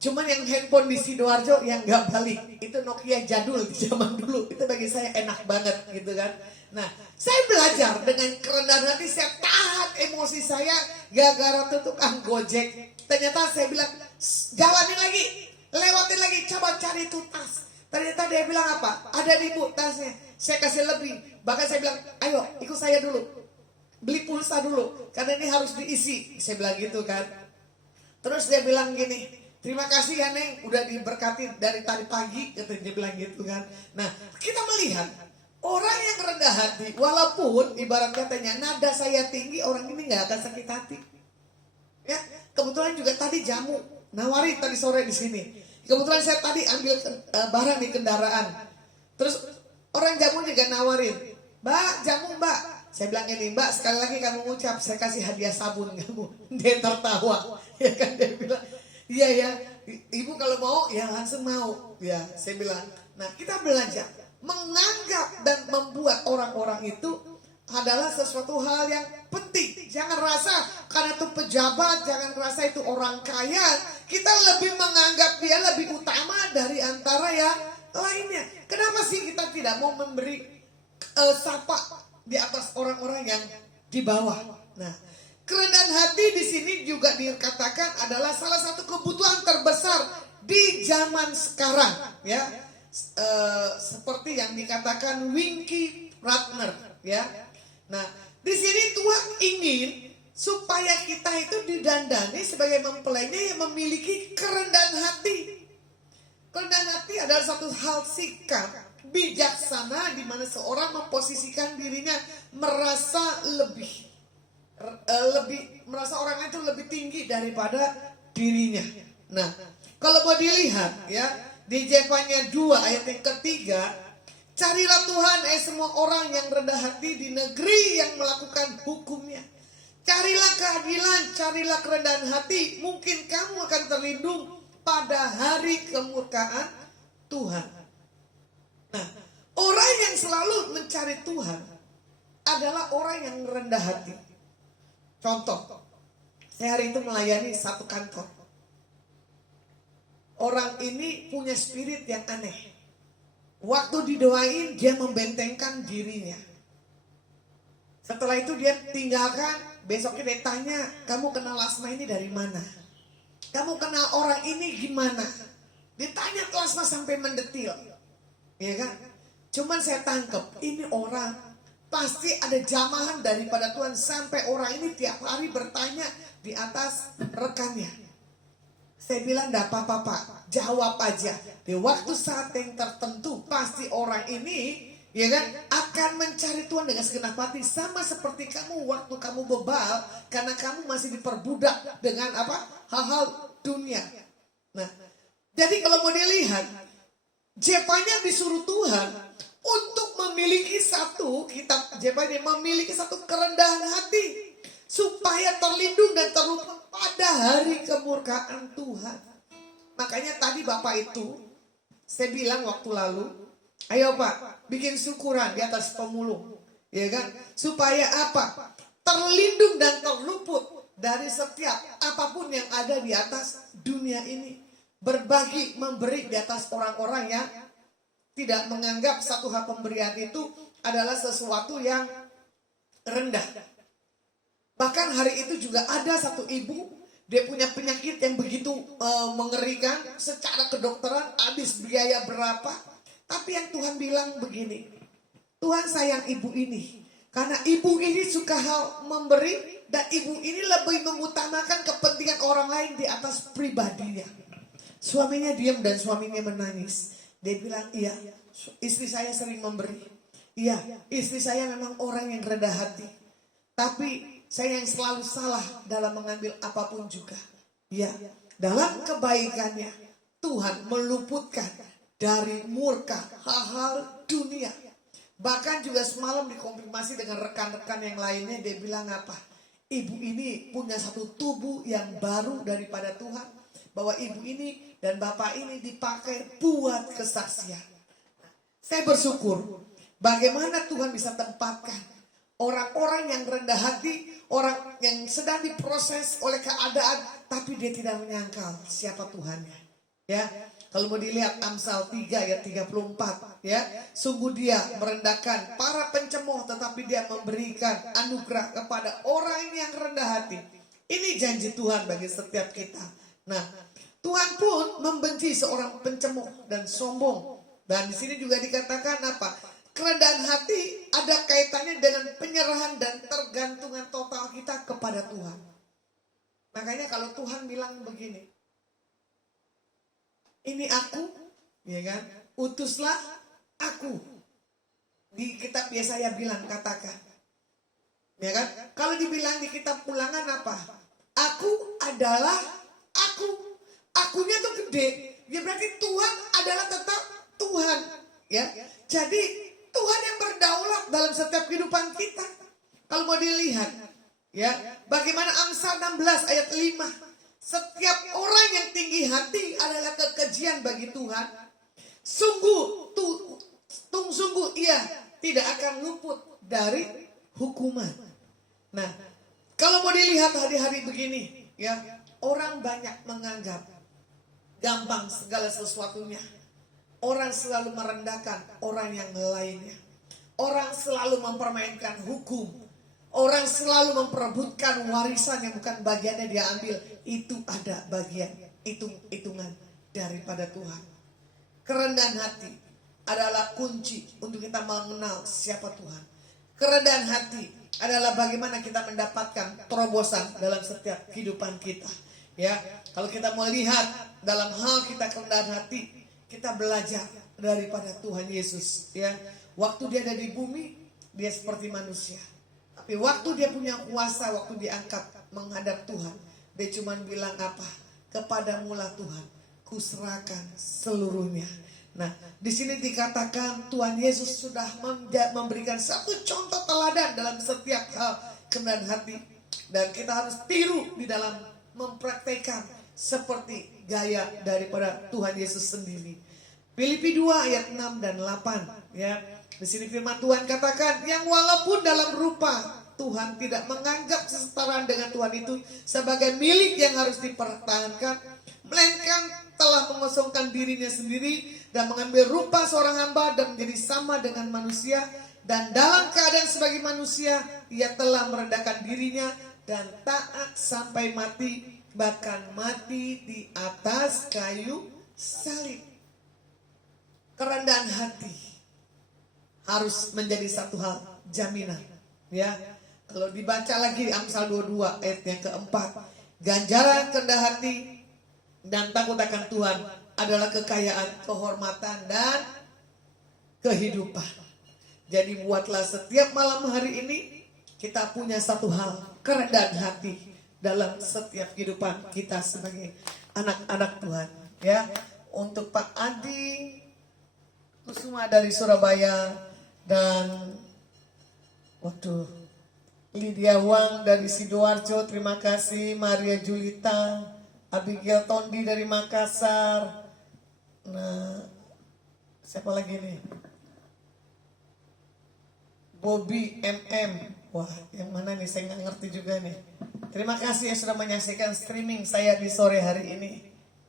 Cuman yang handphone di Sidoarjo yang nggak balik. Itu Nokia jadul di zaman dulu. Itu bagi saya enak banget gitu kan. Nah, saya belajar dengan kerendahan hati, saya tahan emosi saya gara-gara tuh tukang Gojek. Ternyata saya bilang, jalanin lagi, lewatin lagi, coba cari tuh tas. Ternyata dia bilang apa? Ada di bu tasnya. Saya kasih lebih. Bahkan saya bilang, ayo ikut saya dulu. Beli pulsa dulu. Karena ini harus diisi. Saya bilang gitu kan. Terus dia bilang gini, terima kasih ya Neng, udah diberkati dari tadi pagi. Dia bilang gitu kan. Nah, kita melihat orang yang rendah hati, walaupun ibarat katanya nada saya tinggi, orang ini gak akan sakit hati. Ya, kebetulan juga tadi jamu nawari tadi sore di sini. Kebetulan saya tadi ambil barang di kendaraan. Terus orang jamu juga nawarin, Mbak, jamu Mbak. Saya bilang ini, Mbak, sekali lagi kamu ngucap, saya kasih hadiah sabun kamu. Dia tertawa. Ya kan, dia bilang, iya ya, ibu kalau mau ya langsung mau. Ya, saya bilang, nah kita belajar menganggap dan membuat orang-orang itu adalah sesuatu hal yang penting. Jangan rasa karena itu pejabat, jangan rasa itu orang kaya, kita lebih menganggap dia lebih utama dari antara yang lainnya. Kenapa sih kita tidak mau memberi sapa di atas orang-orang yang di bawah? Nah, kerendahan hati di sini juga dikatakan adalah salah satu kebutuhan terbesar di zaman sekarang, ya. Seperti yang dikatakan Winky Ratner, ya. Nah, di sini Tuhan ingin supaya kita itu didandani sebagai mempelainya yang memiliki kerendahan hati. Kerendahan hati adalah satu hal sikap bijaksana di mana seorang memposisikan dirinya merasa merasa orang itu lebih tinggi daripada dirinya. Nah, kalau mau dilihat ya di Zefanya 2 ayat yang ketiga, carilah Tuhan semua orang yang rendah hati di negeri yang melakukan hukumnya. Carilah keadilan, carilah kerendahan hati, mungkin kamu akan terlindung pada hari kemurkaan Tuhan. Nah, orang yang selalu mencari Tuhan adalah orang yang rendah hati. Contoh, saya hari itu melayani satu kantor. Orang ini punya spirit yang aneh. Waktu didoain dia membentengkan dirinya. Setelah itu dia tinggalkan, besoknya dia tanya, kamu kenal Lasma ini dari mana? Kamu kenal orang ini gimana? Ditanya Lasma sampai mendetil. Ya kan? Cuman saya tangkap, ini orang pasti ada jamahan daripada Tuhan. Sampai orang ini tiap hari bertanya di atas rekannya. Saya bilang enggak apa-apa Pak, jawab aja. Di waktu saat yang tertentu pasti orang ini ya kan akan mencari Tuhan dengan segenap hati, sama seperti kamu waktu kamu bebal karena kamu masih diperbudak dengan apa? Hal-hal dunia. Nah, jadi kalau mau dilihat, Jepanya disuruh Tuhan untuk memiliki satu kitab Jepanya, memiliki satu kerendahan hati supaya terlindung dan terluput pada hari kemurkaan Tuhan. Makanya tadi Bapak itu saya bilang waktu lalu, ayo Pak, bikin syukuran di atas pemulung, ya kan? Supaya apa? Terlindung dan terluput dari setiap apapun yang ada di atas dunia ini. Berbagi, memberi di atas orang-orang yang tidak menganggap satu hal pemberian itu adalah sesuatu yang rendah. Bahkan hari itu juga ada satu ibu, dia punya penyakit yang begitu mengerikan, secara kedokteran habis biaya berapa. Tapi yang Tuhan bilang begini, Tuhan sayang ibu ini, karena ibu ini suka hal memberi, dan ibu ini lebih mengutamakan kepentingan orang lain di atas pribadinya. Suaminya diam dan suaminya menangis. Dia bilang, iya, istri saya sering memberi. Iya, istri saya memang orang yang rendah hati. Tapi saya yang selalu salah dalam mengambil apapun juga. Ya, dalam kebaikannya Tuhan meluputkan dari murka hal-hal dunia. Bahkan juga semalam dikonfirmasi dengan rekan-rekan yang lainnya, dia bilang apa? Ibu ini punya satu tubuh yang baru daripada Tuhan. Bahwa ibu ini dan bapak ini dipakai buat kesaksian. Saya bersyukur bagaimana Tuhan bisa tempatkan orang-orang yang rendah hati, orang yang sedang diproses oleh keadaan, tapi dia tidak menyangkal siapa Tuhannya. Ya, kalau mau dilihat Amsal 3 ayat 34, ya, sungguh dia merendahkan para pencemooh, tetapi dia memberikan anugerah kepada orang yang rendah hati. Ini janji Tuhan bagi setiap kita. Nah, Tuhan pun membenci seorang pencemooh dan sombong. Dan di sini juga dikatakan apa? Kerendahan hati ada kaitannya dengan penyerahan dan tergantungan total kita kepada Tuhan. Makanya kalau Tuhan bilang begini, ini aku, ya kan? Utuslah aku. Di kitab Yesaya bilang, katakan. Ya kan? Kalau dibilang di kitab Ulangan apa? Aku adalah aku. Akunya tuh gede. Ya berarti Tuhan adalah tetap Tuhan. Ya. Jadi Tuhan yang berdaulat dalam setiap kehidupan kita. Kalau mau dilihat, ya, bagaimana Amsal 16 ayat 5. Setiap orang yang tinggi hati adalah kekejian bagi Tuhan. Sungguh ia tidak akan luput dari hukuman. Nah, kalau mau dilihat hari-hari begini, ya, orang banyak menganggap gampang segala sesuatunya. Orang selalu merendahkan orang yang lainnya. Orang selalu mempermainkan hukum. Orang selalu memperebutkan warisan yang bukan bagiannya dia ambil. Itu ada bagian hitungan daripada Tuhan. Kerendahan hati adalah kunci untuk kita mengenal siapa Tuhan. Kerendahan hati adalah bagaimana kita mendapatkan terobosan dalam setiap kehidupan kita. Ya, kalau kita mau lihat dalam hal kita kerendahan hati, kita belajar daripada Tuhan Yesus. Ya, waktu dia ada di bumi, dia seperti manusia. Tapi waktu dia punya kuasa, waktu diangkat menghadap Tuhan, dia cuma bilang apa? Kepadamulah Tuhan, kuserahkan seluruhnya. Nah, di sini dikatakan Tuhan Yesus sudah memberikan satu contoh teladan dalam setiap hal kerendahan hati, dan kita harus tiru di dalam mempraktekkan seperti gaya daripada Tuhan Yesus sendiri. Filipi 2 ayat 6 dan 8, ya. Di sini firman Tuhan katakan, yang walaupun dalam rupa Tuhan tidak menganggap kesetaraan dengan Tuhan itu sebagai milik yang harus dipertahankan, melainkan telah mengosongkan dirinya sendiri dan mengambil rupa seorang hamba dan menjadi sama dengan manusia, dan dalam keadaan sebagai manusia ia telah merendahkan dirinya dan taat sampai mati, bahkan mati di atas kayu salib. Kerendahan hati harus menjadi satu hal jaminan, ya. Kalau dibaca lagi di Amsal 22 ayat yang keempat, ganjaran kerendah hati dan takut akan Tuhan adalah kekayaan, kehormatan, dan kehidupan. Jadi buatlah setiap malam hari ini kita punya satu hal, kerendahan hati dalam setiap kehidupan kita sebagai anak-anak Tuhan. Ya, untuk Pak Adi Kusuma dari Surabaya dan Lydia Wang dari Sidoarjo, terima kasih. Maria Julita, Abigail Tondi dari Makassar. Nah, siapa lagi nih? Bobby MM. Wah, yang mana nih? Saya nggak ngerti juga nih. Terima kasih yang sudah menyaksikan streaming saya di sore hari ini.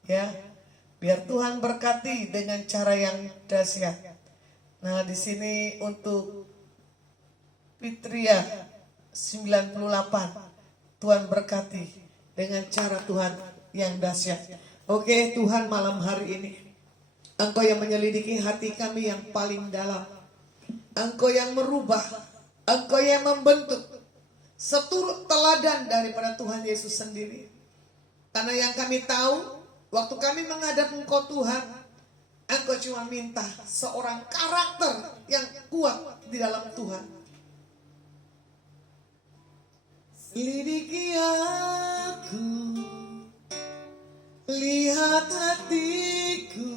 Ya, biar Tuhan berkati dengan cara yang dahsyat. Nah, di sini untuk Fitria 98. Tuhan berkati dengan cara Tuhan yang dahsyat. Oke, Tuhan malam hari ini, Engkau yang menyelidiki hati kami yang paling dalam. Engkau yang merubah, Engkau yang membentuk, seturut teladan daripada Tuhan Yesus sendiri. Karena yang kami tahu, waktu kami menghadap Engkau Tuhan, Engkau cuma minta seorang karakter yang kuat di dalam Tuhan. Selidiki aku, lihat hatiku,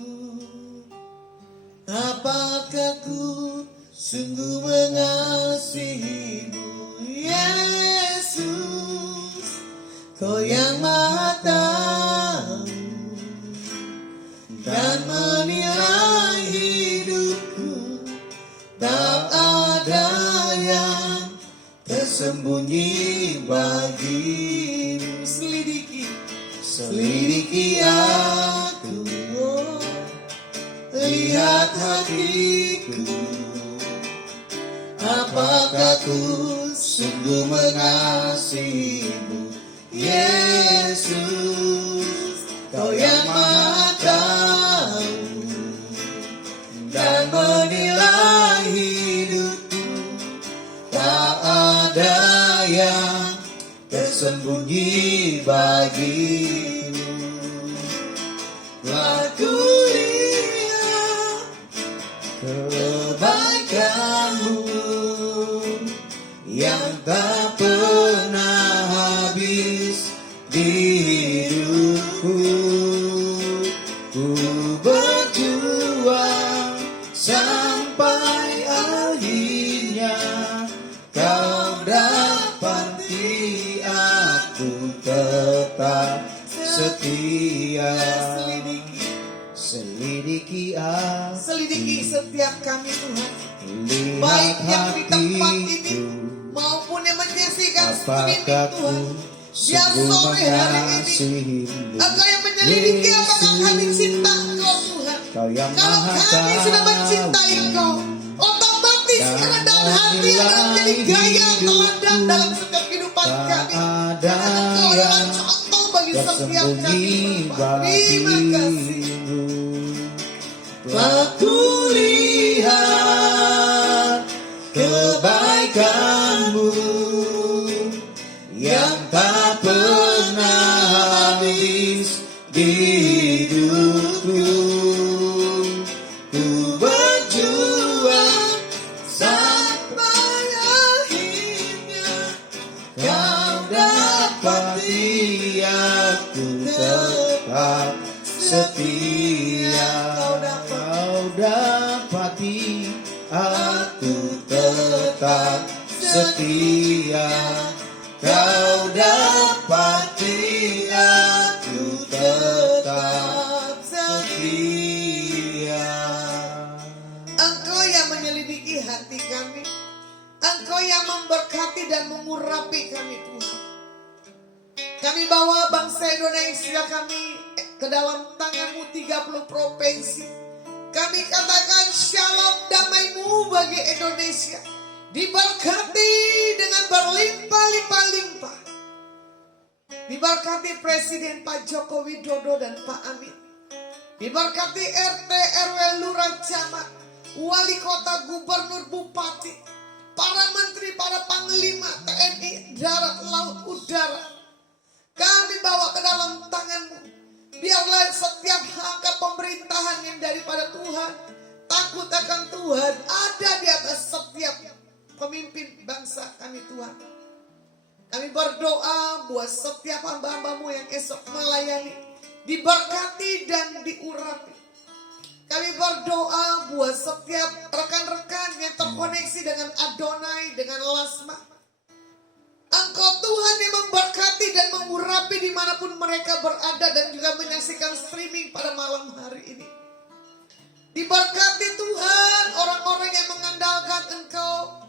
apakah ku sungguh mengasihimu, Yesus, Kau yang Maha tahu dan menilai hidupku. Tak ada yang tersembunyi bagimu. Selidiki aku, lihat hatiku, apakah ku sungguh mengasihimu, Yesus, Kau yang Maha tahu dan menilai hidupku. Tak ada yang tersembunyi bagimu. Aku lihat kebaikanmu yang tak pernah habis di hidupku. Ku berjuang sampai akhirnya Kau dapati aku tetap setia. Selidiki aku, selidiki setiap kami Tuhan, baik yang di tempat ini maupun yang menyaksikan streaming Tuhan. Biar sore hari ini Engkau yang menyelidiki apakah kami cinta Engkau Tuhan. Kalau kami sudah mencintai Engkau, otomatis kerendahan hati akan menjadi gaya teladan dalam setiap kehidupan kami. Engkau adalah contoh bagi setiap kami. Terima kasih. Aku lihat kebaikanmu yang tak pernah habis di hidupku. Ku berjuang sampai akhirnya Kau dapati aku tetap setia. Kau dapati aku tetap setia. Kau dapati aku tetap setia. Engkau yang menyelidiki hati kami, Engkau yang memberkati dan mengurapi kami Tuhan. Kami bawa bangsa Indonesia kami ke dalam tangan-Mu 30 provinsi. Kami katakan shalom damai-Mu bagi Indonesia. Diberkati dengan berlimpah-limpah-limpah. Diberkati Presiden Pak Joko Widodo dan Pak Amin. Diberkati RT, RW, Lurah, Camat, Wali Kota, Gubernur, Bupati, para menteri, para panglima TNI, darat, laut, udara. Kami bawa ke dalam tangan-Mu. Biarlah setiap angka pemerintahan yang daripada Tuhan takut akan Tuhan ada di atas setiap pemimpin bangsa kami Tuhan. Kami berdoa buat setiap hamba-hambamu yang esok melayani, diberkati dan diurapi. Kami berdoa buat setiap rekan-rekan yang terkoneksi dengan Adonai, dengan Lasma. Engkau Tuhan yang memberkati dan mengurapi dimanapun mereka berada dan juga menyaksikan streaming pada malam hari ini. Diberkati Tuhan orang-orang yang mengandalkan Engkau.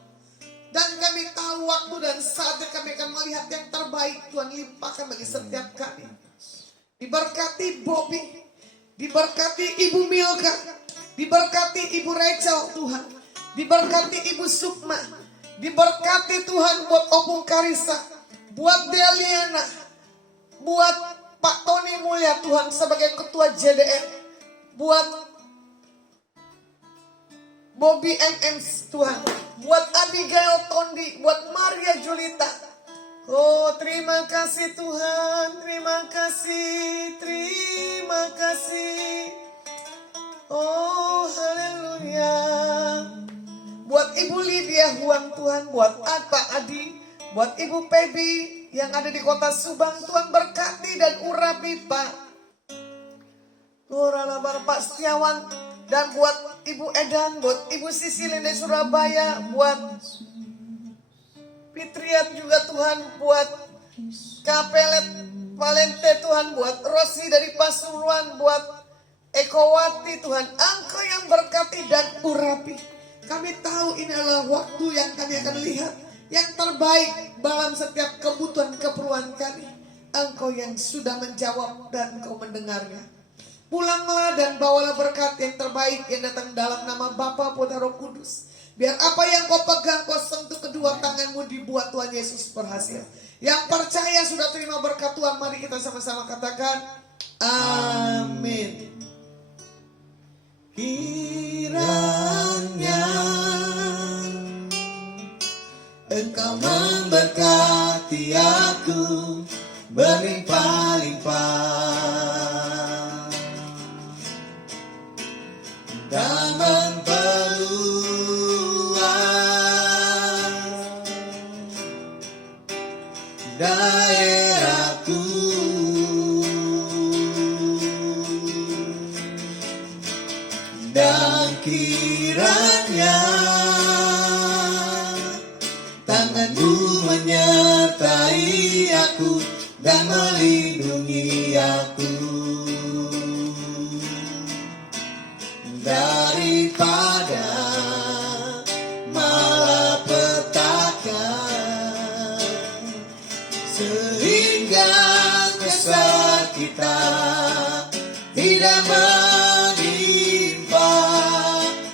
Dan kami tahu waktu dan saatnya kami akan melihat yang terbaik Tuhan limpahkan bagi setiap kami. Diberkati Bobby, diberkati Ibu Milka, diberkati Ibu Rachel Tuhan, diberkati Ibu Sukma, diberkati Tuhan buat Opung Karisa, buat Deliana, buat Pak Tony Mulya Tuhan sebagai Ketua JDN, buat Bobby MMs Tuhan, buat Abigail Tondi, buat Maria Julita. Oh terima kasih Tuhan, terima kasih, terima kasih. Oh haleluya. Buat Ibu Lydia Huang Tuhan, buat Pak Adi, buat Ibu Pebi yang ada di kota Subang, Tuhan berkati dan urapi Pak. Pak Setiawan, dan buat Ibu Edan, buat Ibu Sisilin dari Surabaya, buat Fitriat juga Tuhan, buat Kapelet Valente Tuhan, buat Rosi dari Pasuruan, buat Ekowati Tuhan, Engkau yang berkati dan urapi. Kami tahu ini adalah waktu yang kami akan lihat yang terbaik dalam setiap kebutuhan keperluan kami. Engkau yang sudah menjawab dan Engkau mendengarnya. Pulanglah dan bawalah berkat yang terbaik yang datang dalam nama Bapa, Putra, Roh Kudus. Biar apa yang kau pegang, kau sentuh kedua tanganmu, dibuat Tuhan Yesus berhasil. Yang percaya sudah terima berkat Tuhan, mari kita sama-sama katakan amin. Kiranya Engkau memberkati aku berlimpah-limpah dan memperluas daerahku, dan kiranya tanganmu menyertai aku dan melindungi aku daripada malapetaka, sehingga kesakitan tidak menimpa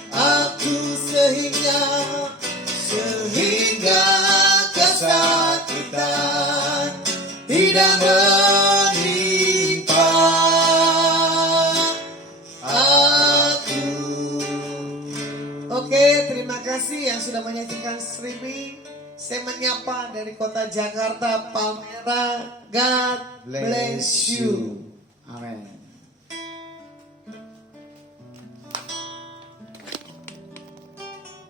aku, sehingga kesakitan tidak menimpa aku. Oke, terima kasih yang sudah menyaksikan streaming. Saya menyapa dari kota Jakarta, Palmera. God bless you. Amin.